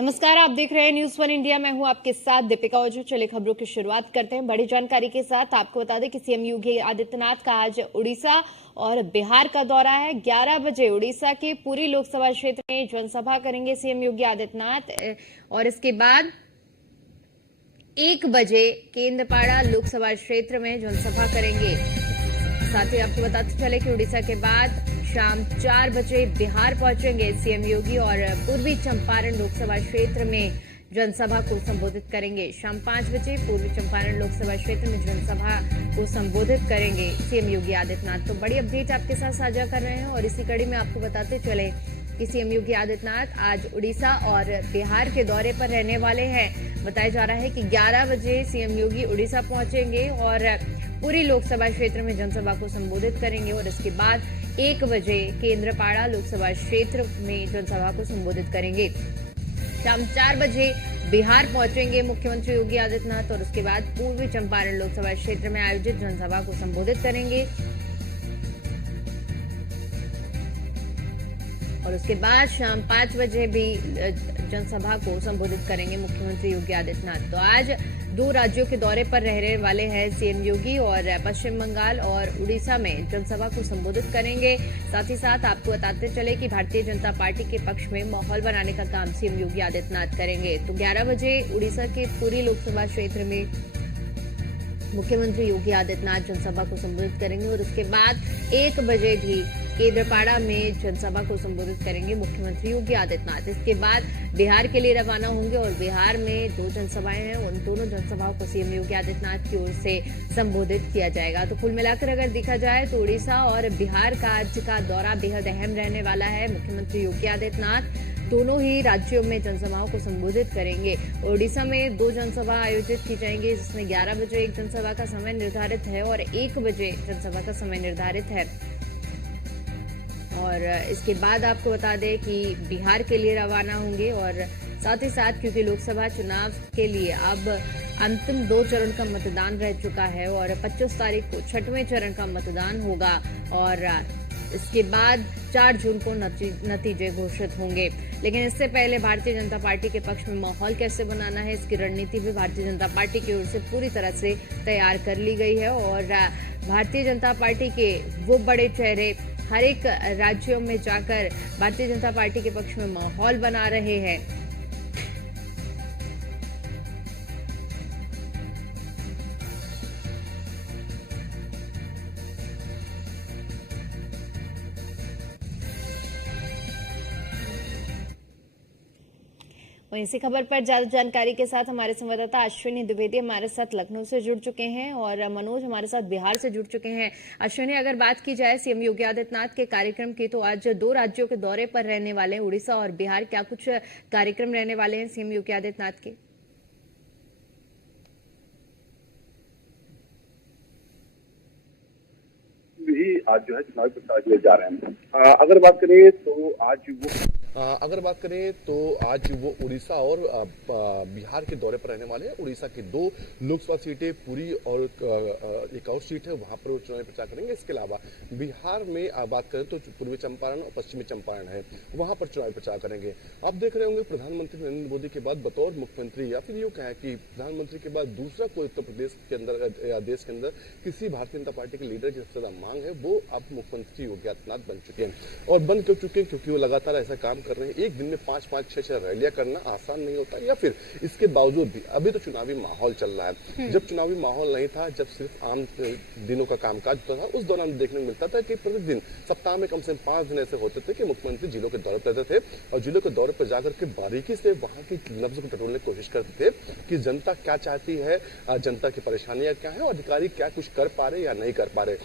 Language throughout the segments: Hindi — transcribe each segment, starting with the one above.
नमस्कार, आप देख रहे हैं न्यूज वन इंडिया। मैं हूं आपके साथ दीपिका ओझा। चले खबरों की शुरुआत करते हैं बड़ी जानकारी के साथ। आपको बता दें कि सीएम योगी आदित्यनाथ का आज उड़ीसा और बिहार का दौरा है। 11 बजे उड़ीसा के पूरी लोकसभा क्षेत्र में जनसभा करेंगे सीएम योगी आदित्यनाथ और इसके बाद 1 बजे केंद्रपाड़ा लोकसभा क्षेत्र में जनसभा करेंगे। साथ ही आपको बताते चले कि उड़ीसा के बाद शाम 4 बजे बिहार पहुंचेंगे सीएम योगी और पूर्वी चंपारण लोकसभा क्षेत्र में जनसभा को संबोधित करेंगे। शाम 5 बजे पूर्वी चंपारण लोकसभा क्षेत्र में जनसभा को संबोधित करेंगे सीएम योगी आदित्यनाथ। तो बड़ी अपडेट आपके साथ साझा कर रहे हैं और इसी कड़ी में आपको बताते चले कि सीएम योगी आदित्यनाथ आज उड़ीसा और बिहार के दौरे पर रहने वाले हैं। बताया जा रहा है कि 11 बजे सीएम योगी उड़ीसा पहुंचेंगे और पूरी लोकसभा क्षेत्र में जनसभा को संबोधित करेंगे और इसके बाद 1 बजे केंद्रपाड़ा लोकसभा क्षेत्र में जनसभा को संबोधित करेंगे। शाम 4 बजे बिहार पहुंचेंगे मुख्यमंत्री योगी आदित्यनाथ और उसके बाद पूर्वी चंपारण लोकसभा क्षेत्र में आयोजित जनसभा को संबोधित करेंगे और उसके बाद शाम 5 बजे भी जनसभा को संबोधित करेंगे मुख्यमंत्री योगी आदित्यनाथ। तो आज 2 राज्यों के दौरे पर रहने वाले हैं सीएम योगी और पश्चिम बंगाल और उड़ीसा में जनसभा को संबोधित करेंगे। साथ ही साथ आपको बताते चले कि भारतीय जनता पार्टी के पक्ष में माहौल बनाने का काम सीएम योगी आदित्यनाथ करेंगे। तो 11 बजे उड़ीसा के पूरी लोकसभा क्षेत्र में मुख्यमंत्री योगी आदित्यनाथ जनसभा को संबोधित करेंगे और उसके बाद 1 बजे भी केंद्रपाड़ा में जनसभा को संबोधित करेंगे मुख्यमंत्री योगी आदित्यनाथ। इसके बाद बिहार के लिए रवाना होंगे और बिहार में 2 जनसभाएं हैं, उन दोनों जनसभाओं को सीएम योगी आदित्यनाथ की ओर से संबोधित किया जाएगा। तो कुल मिलाकर अगर देखा जाए तो उड़ीसा और बिहार का आज का दौरा बेहद अहम रहने वाला है। मुख्यमंत्री योगी आदित्यनाथ दोनों ही राज्यों में जनसभाओं को संबोधित करेंगे। ओडिशा में 2 जनसभा आयोजित की जाएंगी, जिसमें 11 बजे एक जनसभा का समय निर्धारित है और 1 बजे जनसभा का समय निर्धारित है। और इसके बाद आपको बता दें कि बिहार के लिए रवाना होंगे और साथ ही साथ क्योंकि लोकसभा चुनाव के लिए अब अंतिम 2 चरण का मतदान रह चुका है और 25 तारीख को 6वें चरण का मतदान होगा और इसके बाद 4 जून को नतीजे घोषित होंगे। लेकिन इससे पहले भारतीय जनता पार्टी के पक्ष में माहौल कैसे बनाना है, इसकी रणनीति भी भारतीय जनता पार्टी की ओर से पूरी तरह से तैयार कर ली गई है और भारतीय जनता पार्टी के वो बड़े चेहरे हर एक राज्यों में जाकर भारतीय जनता पार्टी के पक्ष में माहौल बना रहे हैं। वहीं इसी खबर पर ज्यादा जानकारी के साथ हमारे संवाददाता अश्विनी द्विवेदी हमारे साथ लखनऊ से जुड़ चुके हैं और मनोज हमारे साथ बिहार से जुड़ चुके हैं। अश्विनी, अगर बात की जाए सीएम योगी आदित्यनाथ के कार्यक्रम की, तो आज 2 राज्यों के दौरे पर रहने वाले हैं उड़ीसा और बिहार। क्या कुछ कार्यक्रम रहने वाले हैं सीएम योगी आदित्यनाथ के? भी आज जो है चुनावी प्रचार के लिए जा रहे हैं। अगर बात करें तो आज वो उड़ीसा और बिहार के दौरे पर रहने वाले हैं। उड़ीसा की 2 लोकसभा सीटें पूरी और एक और सीट है, वहां पर वो चुनावी प्रचार करेंगे। इसके अलावा बिहार में बात करें तो पूर्वी चंपारण और पश्चिमी चंपारण है, वहां पर चुनावी प्रचार करेंगे। आप देख रहे होंगे प्रधानमंत्री नरेंद्र मोदी के बाद बतौर मुख्यमंत्री या फिर यूं कहें कि प्रधानमंत्री के बाद दूसरा कोई उत्तर प्रदेश के अंदर या देश के अंदर किसी भारतीय जनता पार्टी के लीडर की सबसे ज्यादा मांग है, वो अब मुख्यमंत्री योगी आदित्यनाथ बन चुके हैं। और बन क्यों चुके हैं? क्योंकि वो लगातार ऐसा काम कर रहे हैं। एक दिन में 5-5, 6-6 रैलियां करना आसान नहीं होता, या फिर इसके बावजूद भी अभी तो चुनावी माहौल चल रहा है। जब चुनावी माहौल नहीं था, जब सिर्फ आम दिनों का कामकाज होता था, उस दौरान देखने को मिलता था कि प्रतिदिन सप्ताह में कम से कम 5 दिन ऐसे होते थे कि मुख्यमंत्री जिलों के दौरे पर रहते थे और जिलों के दौरे पर जाकर के बारीकी से वहां की नब्ज को टटोलने की कोशिश करते थे कि जनता क्या चाहती है, जनता की परेशानियां क्या है और अधिकारी क्या कुछ कर पा रहे या नहीं कर पा रहे।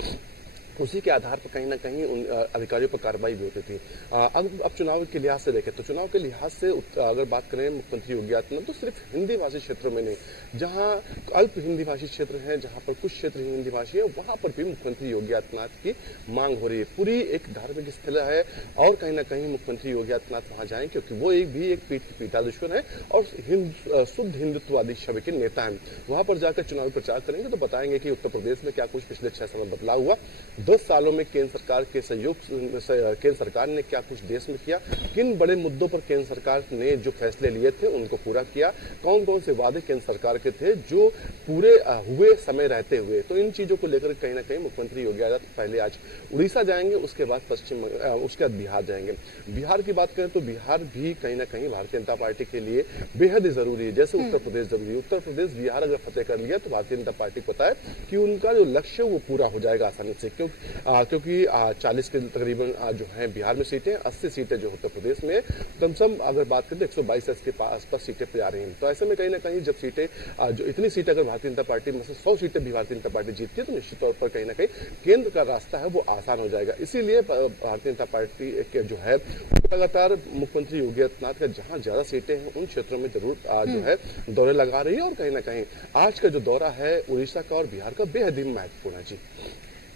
उसी के आधार पर कहीं ना कहीं उन अधिकारियों पर कार्रवाई भी होती थी। अब चुनाव के लिहाज से देखें तो चुनाव के लिहाज से अगर बात करें मुख्यमंत्री योगी आदित्यनाथ, तो सिर्फ हिंदी भाषी क्षेत्रों में नहीं, जहां अल्प हिंदी भाषी क्षेत्र हैं, जहां पर कुछ क्षेत्र हिंदी भाषी है, वहां पर भी मुख्यमंत्री योगी आदित्यनाथ की मांग हो रही है। पूरी एक धार्मिक स्थल है और कहीं ना कहीं मुख्यमंत्री योगी आदित्यनाथ वहां जाएं, क्योंकि वो एक पीठा दुश्मन है और शुद्ध हिंदुत्ववादी छवि के नेता हैं। वहां पर जाकर चुनावी प्रचार करेंगे तो बताएंगे कि उत्तर प्रदेश में क्या कुछ पिछले 6 साल में बदलाव हुआ, 10 सालों में केंद्र सरकार के सहयोग केंद्र सरकार ने क्या कुछ देश में किया, किन बड़े मुद्दों पर केंद्र सरकार ने जो फैसले लिए थे उनको पूरा किया, कौन कौन से वादे केंद्र सरकार के थे जो पूरे हुए समय रहते हुए। तो इन चीजों को लेकर कहीं ना कहीं मुख्यमंत्री योगी आदित्यनाथ पहले आज उड़ीसा जाएंगे, उसके बाद उसके बाद बिहार जाएंगे। बिहार की बात करें तो बिहार भी कहीं ना कहीं भारतीय जनता पार्टी के लिए बेहद जरूरी है, जैसे उत्तर प्रदेश जरूरी है। उत्तर प्रदेश बिहार अगर फतेह कर लिया तो भारतीय जनता पार्टी को पता है कि उनका जो लक्ष्य वो पूरा हो जाएगा आसानी से, क्योंकि 40 के तकरीबन जो है बिहार में सीटें, 80 सीटें जो उत्तर प्रदेश में, कम से कम अगर बात करें तो 122 के आसपास सीटें पे आ रही हैं। तो ऐसे में कहीं ना कहीं जब सीटें जो इतनी सीटें अगर भारतीय जनता पार्टी में से 100 सीटें भी भारतीय जनता पार्टी जीतती है तो निश्चित तौर पर कहीं ना कहीं केंद्र का रास्ता है वो आसान हो जाएगा। इसीलिए भारतीय जनता पार्टी के जो है लगातार मुख्यमंत्री योगी आदित्यनाथ का जहां ज्यादा सीटें हैं उन क्षेत्रों में जरूर जो है दौरे लगा रही है, और कहीं ना कहीं आज का जो दौरा है उड़ीसा का और बिहार का बेहद ही महत्वपूर्ण है। जी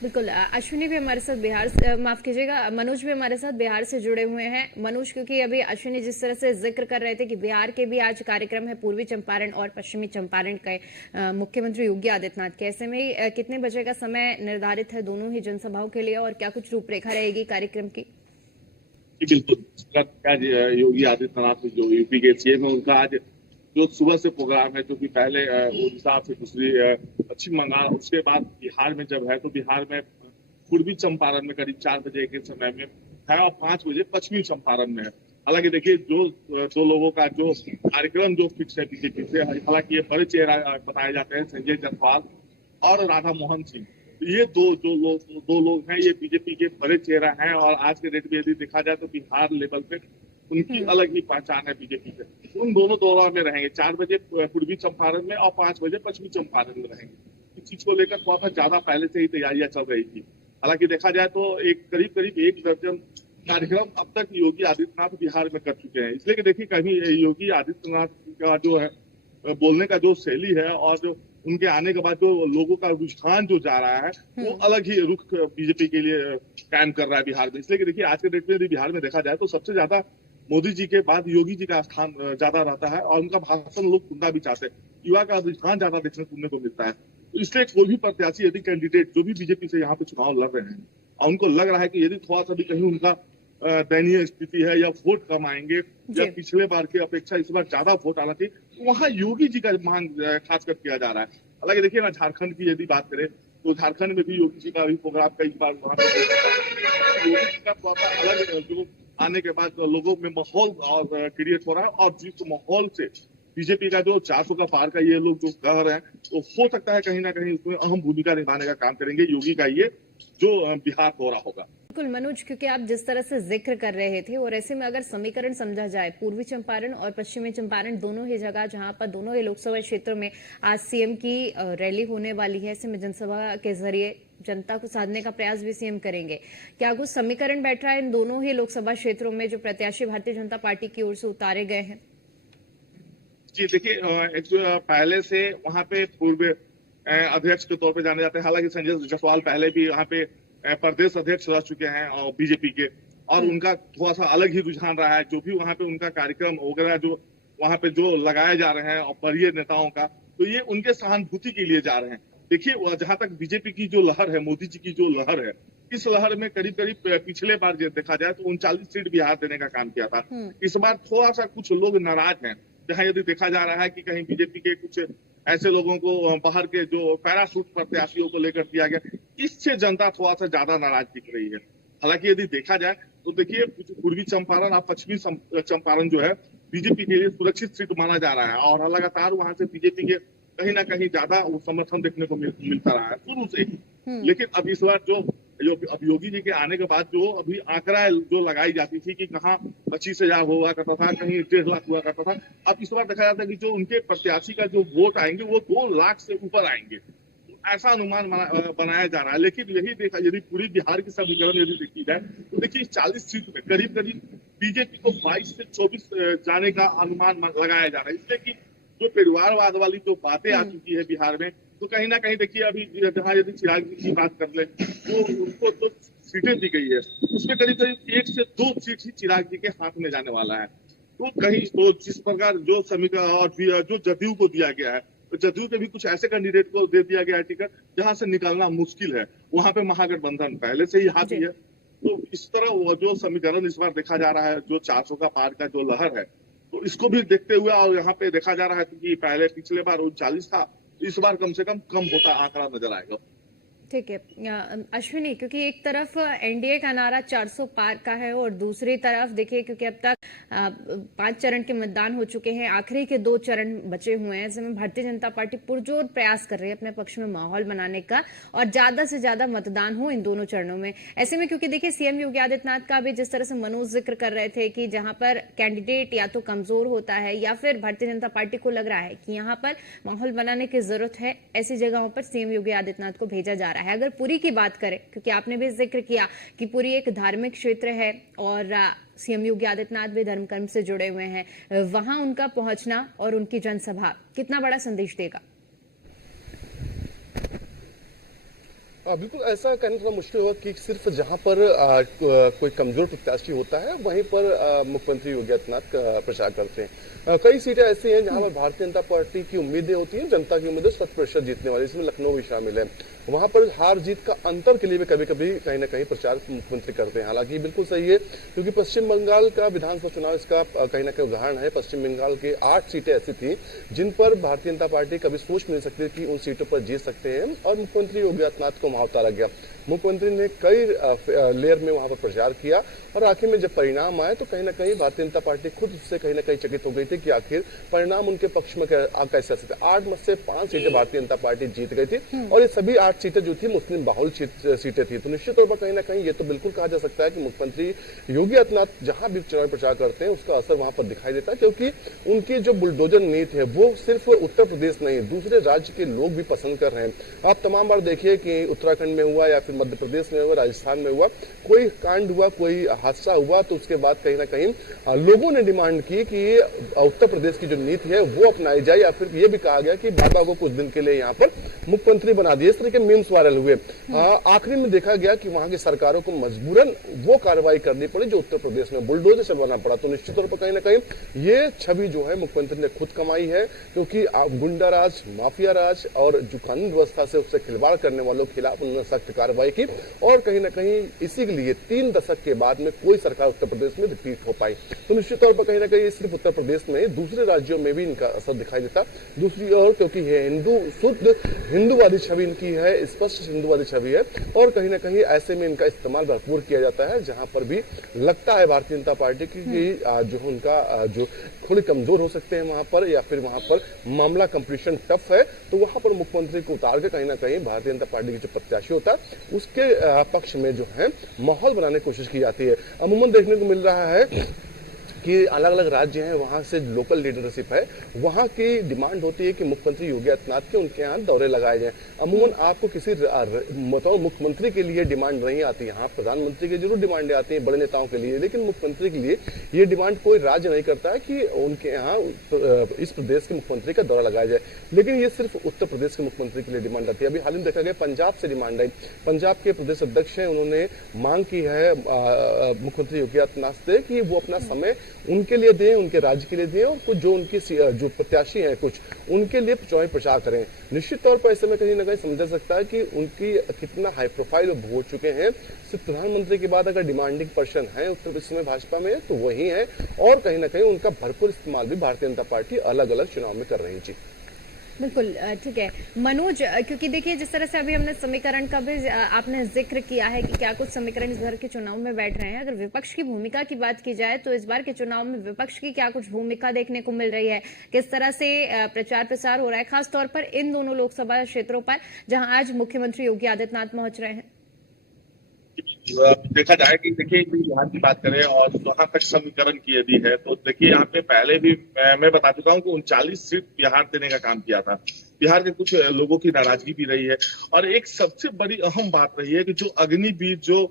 बिल्कुल, अश्विनी भी हमारे साथ बिहार, माफ कीजिएगा, मनोज भी हमारे साथ बिहार से जुड़े हुए हैं। मनोज, क्योंकि अभी अश्विनी जिस तरह से जिक्र कर रहे थे कि बिहार के भी आज कार्यक्रम है पूर्वी चंपारण और पश्चिमी चंपारण के मुख्यमंत्री योगी आदित्यनाथ के, ऐसे में कितने बजे का समय निर्धारित है दोनों ही जनसभाओं के लिए और क्या कुछ रूपरेखा रहेगी कार्यक्रम की? बिल्कुल, योगी आदित्यनाथ जो यूपी के सीएम है उनका आज जो सुबह से प्रोग्राम है, जो कि पहले उड़ीसा से दूसरी पश्चिम बंगाल, उसके बाद बिहार में जब है तो बिहार में पूर्वी चंपारण में करीब 4 बजे के समय में है और 5 बजे पश्चिमी चंपारण में है। हालांकि देखिए जो दो लोगों का जो कार्यक्रम जो फिक्स है बीजेपी से, हालांकि ये बड़े चेहरा बताए जाते हैं, संजय जायसवाल और राधा मोहन सिंह, ये दो लोग हैं, ये बीजेपी के बड़े चेहरा हैं। और आज के डेट में यदि देखा जाए तो बिहार लेवल पे उनकी अलग ही पहचान है बीजेपी से। उन दोनों दौरा में रहेंगे, 4 बजे पूर्वी चंपारण में और 5 बजे पश्चिमी चंपारण में रहेंगे। इस चीज को लेकर थोड़ा सा ज्यादा पहले से ही तैयारियां चल रही थी। हालांकि देखा जाए तो करीब 1 दर्जन कार्यक्रम अब तक योगी आदित्यनाथ बिहार में कर चुके हैं। इसलिए कि देखिए कहीं योगी आदित्यनाथ का जो है बोलने का जो शैली है और जो उनके आने के बाद जो लोगों का रुझान जो जा रहा है वो अलग ही रुख बीजेपी के लिए कायम कर रहा है बिहार में। इसलिए कि देखिए आज के डेट में यदि बिहार में देखा जाए तो सबसे ज्यादा मोदी जी के बाद योगी जी का स्थान ज्यादा रहता है और उनका भाषण लोग सुनना भी चाहते हैं, युवा का रुझान ज्यादा देखने सुनने को मिलता है। तो इसलिए कोई भी प्रत्याशी यदि कैंडिडेट जो भी बीजेपी से यहाँ पे चुनाव लड़ रहे हैं और उनको लग रहा है कि यदि थोड़ा सा भी कहीं उनका दयनीय स्थिति है या वोट कम आएंगे या पिछले बार की अपेक्षा इस बार ज्यादा वोट आना चाहिए, तो वहाँ योगी जी का मांग खासकर किया जा रहा है। हालांकि देखिए ना, झारखंड की यदि बात करें तो झारखंड में भी योगी जी का भी प्रोग्राम कई बार वहाँ पे योगी जी का थोड़ा सा अलग जो आने के बाद लोगों में माहौल क्रिएट हो रहा है और जिस माहौल से बीजेपी का जो 400 का पार का ये लोग जो कह रहे हैं, तो हो सकता है कहीं ना कहीं उसमें अहम भूमिका निभाने का काम करेंगे योगी का ये जो बिहार दौरा होगा। बिल्कुल मनोज, क्योंकि आप जिस तरह से जिक्र कर रहे थे और ऐसे में अगर समीकरण समझा जाए पूर्वी चंपारण और पश्चिमी चंपारण दोनों ही जगह जहां पर दोनों ही लोकसभा क्षेत्रों में आज सीएम की रैली होने वाली है, ऐसे में जनसभा के जरिए जनता को साधने का प्रयास भी सीएम करेंगे, क्या कुछ समीकरण बैठ रहा है इन दोनों ही लोकसभा क्षेत्रों में जो प्रत्याशी भारतीय जनता पार्टी की ओर से उतारे गए हैं? जी देखिए, पहले से वहां पे पूर्व अध्यक्ष के तौर पे जाने जाते हैं। हालांकि संजय जायसवाल पहले भी यहाँ पे प्रदेश अध्यक्ष रह चुके हैं और बीजेपी के, और उनका थोड़ा सा अलग ही रुझान रहा है। जो भी वहाँ पे उनका कार्यक्रम वगैरह जो वहाँ पे जो लगाए जा रहे हैं और वरीय नेताओं का, तो ये उनके सहानुभूति के लिए जा रहे हैं। देखिए जहां तक बीजेपी की जो लहर है, मोदी जी की जो लहर है, इस लहर में करीब पिछले बार देखा जाए तो 39 सीट बिहार देने का काम किया था। इस बार थोड़ा सा कुछ लोग नाराज हैं, जहां यदि देखा जा रहा है कि कहीं बीजेपी के कुछ ऐसे लोगों को बाहर के जो पैराशूट प्रत्याशियों को लेकर दिया गया, इससे जनता थोड़ा सा ज्यादा नाराज दिख रही है। हालांकि यदि देखा जाए तो देखिए पूर्वी चंपारण और पश्चिमी चंपारण जो है बीजेपी के लिए सुरक्षित सीट माना जा रहा है और लगातार वहां से बीजेपी के कहीं ना कहीं ज्यादा समर्थन देखने को मिलता रहा है शुरू से ही। लेकिन अब इस बार जो अब योगी जी के आने के बाद जो अभी आंकड़ा जो लगाई जाती थी कि कहाँ 25,000 हुआ करता था, कहीं 1.5 लाख हुआ करता था, अब इस बार देखा जाता है कि जो उनके प्रत्याशी का जो वोट आएंगे वो 2 लाख से ऊपर आएंगे, तो ऐसा अनुमान बनाया जा रहा है। लेकिन यही देखा, यदि पूरी बिहार की समीकरण यदि देखी जाए तो देखिए 40 सीट में करीब बीजेपी को 22 से 24 जाने का अनुमान लगाया जा रहा है। इसलिए कि जो परिवारवाद वाली जो बातें आ चुकी है बिहार में, तो कहीं ना कहीं देखिए अभी जहाँ यदि चिराग जी की बात कर ले तो उनको जो सीटें दी गई है उसमें करीब 1 से 2 सीट ही चिराग जी के हाथ में जाने वाला है। तो कहीं तो जिस प्रकार जो समीकरण और जो जदयू को दिया गया है जदयू के भी कुछ ऐसे कैंडिडेट को दे दिया गया है टिकट जहां से निकलना मुश्किल है। वहां पे महागठबंधन पहले से ही हावी है। तो इस तरह वो जो समीकरण इस बार देखा जा रहा है, जो 400 का पार का जो लहर है, तो इसको भी देखते हुए और यहाँ पे देखा जा रहा है कि पहले पिछले बार 39 था, इस बार कम से कम होता आंकड़ा नजर आएगा। ठीक है अश्विनी, क्योंकि एक तरफ एनडीए का नारा 400 पार का है और दूसरी तरफ देखिए क्योंकि अब तक 5 चरण के मतदान हो चुके हैं, आखिरी के 2 चरण बचे हुए हैं। ऐसे में भारतीय जनता पार्टी पुरजोर प्रयास कर रही है अपने पक्ष में माहौल बनाने का और ज्यादा से ज्यादा मतदान हो इन दोनों चरणों में। ऐसे में क्योंकि देखिए सीएम योगी आदित्यनाथ का भी जिस तरह से मनोज जिक्र कर रहे थे कि जहां पर कैंडिडेट या तो कमजोर होता है या फिर भारतीय जनता पार्टी को लग रहा है कि यहाँ पर माहौल बनाने की जरूरत है, ऐसी जगहों पर सीएम योगी आदित्यनाथ को भेजा जा रहा है। अगर पुरी की बात करें, क्योंकि आपने भी जिक्र किया कि पुरी एक धार्मिक क्षेत्र है और सीएम योगी आदित्यनाथ भी धर्म कर्म से जुड़े हुए हैं, वहां उनका पहुंचना और उनकी जनसभा कितना बड़ा संदेश देगा? बिल्कुल ऐसा कहना थोड़ा मुश्किल होगा कि सिर्फ जहां पर कोई कमजोर प्रत्याशी होता है वहीं पर मुख्यमंत्री योगी आदित्यनाथ प्रचार करते हैं। कई सीटें ऐसी हैं जहां पर भारतीय जनता पार्टी की उम्मीदें होती हैं, जनता की उम्मीदें 100% जीतने वाली, इसमें लखनऊ भी शामिल है। वहां पर हार जीत का अंतर के लिए भी कभी कभी कहीं ना कहीं प्रचार मुख्यमंत्री करते हैं। हालांकि बिल्कुल सही है, क्योंकि पश्चिम बंगाल का विधानसभा चुनाव इसका कहीं ना कहीं उदाहरण है। पश्चिम बंगाल के 8 सीटें ऐसी थी जिन पर भारतीय जनता पार्टी कभी सोच नहीं सकती कि उन सीटों पर जीत सकते हैं और मुख्यमंत्री योगी आदित्यनाथ को वहां उतारा गया। मुख्यमंत्री ने कई लेयर में वहां पर प्रचार किया और आखिर में जब परिणाम आए तो कहीं ना कहीं भारतीय जनता पार्टी खुद उससे कहीं ना कहीं चकित हो गई थी कि आखिर परिणाम उनके पक्ष में कैसे आ सकते। 8 में से 5 सीटें भारतीय जनता पार्टी जीत गई थी और ये सभी 8 सीटें जो थी मुस्लिम बाहुल सीटें थी। तो निश्चित तौर पर कहीं ना कहीं ये तो बिल्कुल कहा जा सकता है कि मुख्यमंत्री योगी आदित्यनाथ जहां भी चुनाव प्रचार करते हैं उसका असर वहां पर दिखाई देता है, क्योंकि उनकी जो बुलडोजर नीति है वो सिर्फ उत्तर प्रदेश नहीं, दूसरे राज्य के लोग भी पसंद कर रहे हैं। आप तमाम बार देखिए कि उत्तराखंड में हुआ या फिर मध्य प्रदेश में हुआ, राजस्थान में हुआ, कोई कांड हुआ, कोई हादसा हुआ तो उसके बाद कहीं ना कहीं लोगों ने डिमांड की कि उत्तर प्रदेश की जो नीति है वो अपनाई जाए, या फिर ये भी कहा गया कि बाबा को कुछ दिन के लिए यहाँ पर मुख्यमंत्री बना दिए। इस तरह के मीम्स वायरल हुए। आखिरी में देखा गया कि वहां की सरकारों को मजबूरन वो कार्रवाई करनी पड़ी जो उत्तर प्रदेश में बुलडोजर चलवाना पड़ा। तो निश्चित तौर पर कहीं ना कहीं ये छवि जो है मुख्यमंत्री ने खुद कमाई है, क्योंकि गुंडा राज, माफिया राज और जो कानून व्यवस्था से उससे खिलवाड़ करने वालों के खिलाफ उन्होंने सख्त कार्रवाई की और कहीं ना कहीं इसी के लिए 3 दशक के बाद में कोई सरकार उत्तर प्रदेश में रिपीट हो पाई। तो निश्चित तौर पर कहीं ना कहीं सिर्फ उत्तर प्रदेश में, दूसरे राज्यों में भी इनका असर दिखाई देता। दूसरी ओर क्योंकि ये शुद्ध हिंदूवादी छवि इनकी है, स्पष्ट हिंदूवादी छवि है और कहीं ना कहीं ऐसे में इनका इस्तेमाल भरपूर किया जाता है जहां पर भी लगता है भारतीय जनता पार्टी की जो उनका जो थोड़ी कमजोर हो सकते हैं वहां पर, या फिर वहां पर मामला कंपटीशन टफ है, तो वहां पर मुख्यमंत्री को उतार के कहीं ना कहीं भारतीय जनता पार्टी के जो प्रत्याशी होता है उसके पक्ष में जो है माहौल बनाने की कोशिश की जाती है। अमूमन देखने को मिल रहा है कि अलग अलग राज्य हैं, वहां से लोकल लीडरशिप है, वहां की डिमांड होती है कि मुख्यमंत्री योगी आदित्यनाथ के उनके यहाँ दौरे लगाए जाएं। अमूमन आपको किसी मतलब मुख्यमंत्री के लिए डिमांड नहीं आती, यहाँ प्रधानमंत्री की जरूर डिमांडें आती हैं बड़े नेताओं के लिए, लेकिन मुख्यमंत्री के लिए ये डिमांड कोई राज्य नहीं करता है कि उनके यहाँ इस प्रदेश के मुख्यमंत्री का दौरा लगाया जाए, लेकिन ये सिर्फ उत्तर प्रदेश के मुख्यमंत्री के लिए डिमांड आती है। अभी हाल ही में देखा गया पंजाब से डिमांड आई, पंजाब के प्रदेश अध्यक्ष हैं, उन्होंने मांग की है मुख्यमंत्री योगी आदित्यनाथ से कि वो अपना समय उनके लिए दें, उनके राज्य के लिए दें और कुछ जो उनकी जो प्रत्याशी हैं कुछ उनके लिए चुनावी प्रचार करें। निश्चित तौर पर ऐसे में कहीं ना कहीं समझा सकता है कि उनकी कितना हाई प्रोफाइल हो चुके हैं। सिर्फ प्रधानमंत्री के बाद अगर डिमांडिंग पर्सन है उत्तर प्रदेश में भाजपा में तो वही है और कहीं ना कहीं उनका भरपूर इस्तेमाल भी भारतीय जनता पार्टी अलग अलग चुनाव में कर रही थी। बिल्कुल ठीक है मनोज, क्योंकि देखिए जिस तरह से अभी हमने समीकरण का भी आपने जिक्र किया है कि क्या कुछ समीकरण इस बार के चुनाव में बैठ रहे हैं। अगर विपक्ष की भूमिका की बात की जाए तो इस बार के चुनाव में विपक्ष की क्या कुछ भूमिका देखने को मिल रही है, किस तरह से प्रचार प्रसार हो रहा है, खासतौर पर इन दोनों लोकसभा क्षेत्रों पर जहां आज मुख्यमंत्री योगी आदित्यनाथ पहुंच रहे हैं? देखा जाए कि देखिए बिहार की बात करें और वहां तक समीकरण की यदि है तो देखिए यहाँ पे पहले भी मैं बता चुका हूँ कि 39 सीट बिहार देने का काम किया था। बिहार के कुछ लोगों की नाराजगी भी रही है और एक सबसे बड़ी अहम बात रही है कि जो अग्निवीर जो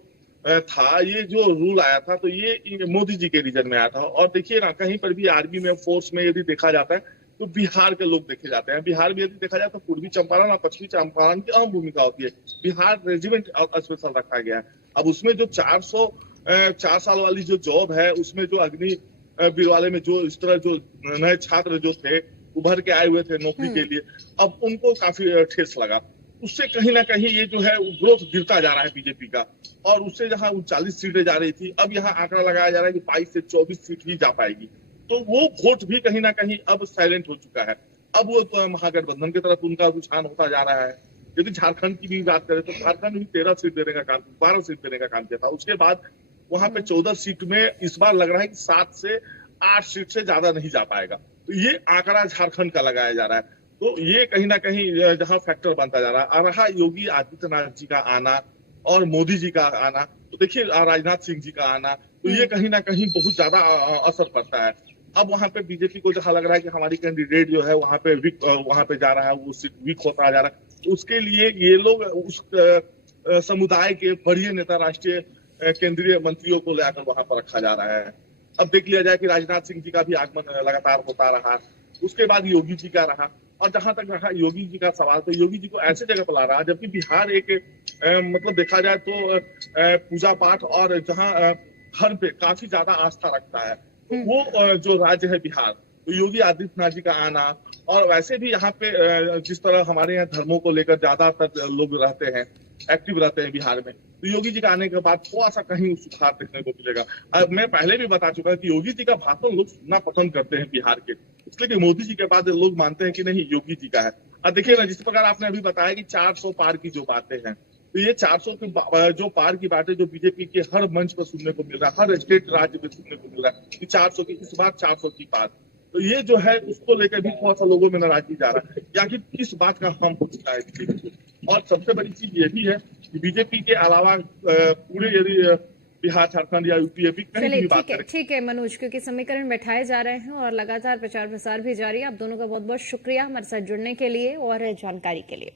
था, ये जो रूल आया था तो ये मोदी जी के रीजन में आया था। और देखिए ना कहीं पर भी आर्मी में, फोर्स में यदि देखा जाता है तो बिहार के लोग देखे जाते हैं। बिहार में यदि देखा जाए तो पूर्वी चंपारण और पश्चिमी चंपारण की अहम भूमिका होती है। बिहार रेजिमेंट स्पेशल रखा गया है। अब उसमें जो 4 साल वाली जो जॉब है उसमें जो अग्निवीर वाले में जो इस तरह जो नए छात्र जो थे उभर के आए हुए थे नौकरी के लिए, अब उनको काफी ठेस लगा। उससे कहीं ना कहीं ये जो है ग्रोथ गिरता जा रहा है बीजेपी का, और उससे जहां 39 सीटें जा रही थी, अब यहाँ आंकड़ा लगाया जा रहा है कि 22 से 24 सीट ही जा पाएगी। तो वो वोट भी कहीं ना कहीं अब साइलेंट हो चुका है। अब वो महागठबंधन की तरफ उनका रुझान होता जा रहा है। यदि झारखंड की भी बात करें तो झारखंड में 13 सीट देने का काम, 12 सीट देने का काम किया था। उसके बाद वहां पे 14 सीट में इस बार लग रहा है कि 7 से 8 सीट से ज्यादा नहीं जा पाएगा। तो ये आंकड़ा झारखंड का लगाया जा रहा है। तो ये कहीं ना कहीं जहां फैक्टर बनता जा रहा है। रहा योगी आदित्यनाथ जी का आना और मोदी जी का आना, तो देखिए राजनाथ सिंह जी का आना, तो ये कहीं ना कहीं बहुत ज्यादा असर पड़ता है। अब वहां पे बीजेपी को जहां लग रहा है कि हमारी कैंडिडेट जो है वहां पे जा रहा है, वो सीट वीक होता जा रहा है, उसके लिए ये लोग उस समुदाय के बड़े नेता, राष्ट्रीय केंद्रीय मंत्रियों को लेकर वहां पर रखा जा रहा है। अब देख लिया जाए कि राजनाथ सिंह जी का भी आगमन लगातार होता रहा, उसके बाद योगी जी का रहा, और जहां तक रहा योगी जी का सवाल, तो योगी जी को ऐसे जगह पर ला रहा, जबकि बिहार एक मतलब देखा जाए तो पूजा पाठ और जहां धर्म पे काफी ज्यादा आस्था रखता है, तो वो जो राज्य है बिहार, तो योगी आदित्यनाथ जी का आना, और वैसे भी यहाँ पे जिस तरह हमारे यहाँ धर्मों को लेकर ज्यादातर लोग रहते हैं, एक्टिव रहते हैं बिहार में, तो योगी जी का आने के बाद थोड़ा सा कहीं सुधार देखने को मिलेगा। अब मैं पहले भी बता चुका कि योगी जी का भाषण लोग सुनना पसंद करते हैं बिहार के, इसलिए कि मोदी जी के बाद लोग मानते हैं कि नहीं योगी जी का है। अब देखिए ना, जिस प्रकार आपने अभी बताया कि 400 पार की जो बातें हैं, तो ये 400 की जो पार की बातें जो बीजेपी के हर मंच पर सुनने को मिल रहा है, हर स्टेट राज्य में सुनने को मिल रहा है कि 400 की, इस बार 400 की पार, तो ये जो है उसको लेकर भी थोड़ा सा लोगों में नाराजगी जा रहा है, या कि किस बात का हम हो चुका है बीजेपी को। और सबसे बड़ी चीज ये भी है कि बीजेपी के अलावा पूरे यदि बिहार, झारखंड या यूपी भी कहीं भी बात करें। ठीक है मनोज, क्योंकि समीकरण बैठाए जा रहे हैं और लगातार प्रचार प्रसार भी जारी है। आप दोनों का बहुत बहुत शुक्रिया हमारे साथ जुड़ने के लिए और जानकारी के लिए।